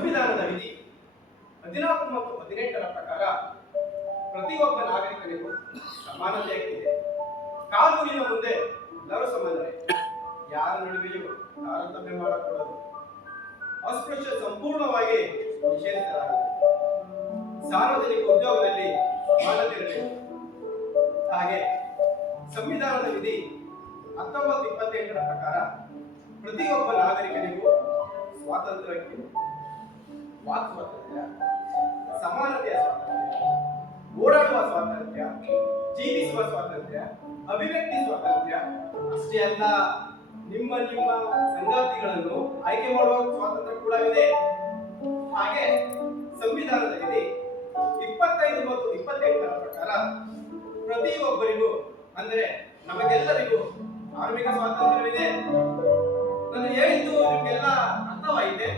ಸಂವಿಧಾನದ ವಿಧಿ 14 ಮತ್ತು 18ರ ಪ್ರಕಾರ ಪ್ರತಿಯೊಬ್ಬ ನಾಗರಿಕನಿಗೂ ಸಮಾನತೆ ಇದೆ. ಕಾನೂನಿನ ಮುಂದೆ ಎಲ್ಲರೂ ಸಮಾನರೇ. ಯಾರ ನಡುವೆಯೂ ತಾರತಮ್ಯ ಮಾಡಕೂಡದು. ಅಸ್ಪೃಶ್ಯ ಸಂಪೂರ್ಣವಾಗಿ ನಿಷೇಧಿಸಲಾಗಿದೆ. ಸಾರ್ವಜನಿಕ ಉದ್ಯೋಗದಲ್ಲಿ ಸಮಾನತೆ ಇರಬೇಕು. ಹಾಗೆ ಸಂವಿಧಾನದ ವಿಧಿ 1928ರ ಪ್ರಕಾರ ಪ್ರತಿಯೊಬ್ಬ ನಾಗರಿಕನಿಗೂ ಸ್ವಾತಂತ್ರ್ಯಕ್ಕೆ ವಾಕ್ ಸ್ವಾತಂತ್ರ್ಯ, ಸಮಾನತೆಯ ಸ್ವಾತಂತ್ರ್ಯ, ಓಡಾಡುವ ಸ್ವಾತಂತ್ರ್ಯ, ಜೀವಿಸುವ ಸ್ವಾತಂತ್ರ್ಯ, ಅಭಿವ್ಯಕ್ತಿ ಸ್ವಾತಂತ್ರ್ಯ ಅಷ್ಟೇ ಅಲ್ಲ, ನಿಮ್ಮ ಸಂಗಾತಿಗಳನ್ನು ಆಯ್ಕೆ ಮಾಡುವ ಸ್ವಾತಂತ್ರ್ಯ ಕೂಡ ಇದೆ. ಹಾಗೆ ಸಂವಿಧಾನದ ವಿಧಿ 25 ಮತ್ತು 28ರ ಪ್ರಕಾರ ಪ್ರತಿಯೊಬ್ಬರಿಗೂ ಅಂದರೆ ನಮಗೆಲ್ಲರಿಗೂ ಧಾರ್ಮಿಕ ಸ್ವಾತಂತ್ರ್ಯವಿದೆ. ನಾನು ಹೇಳಿದ್ದು ನಿಮಗೆಲ್ಲ ಅರ್ಥವಾಯಿತೆ?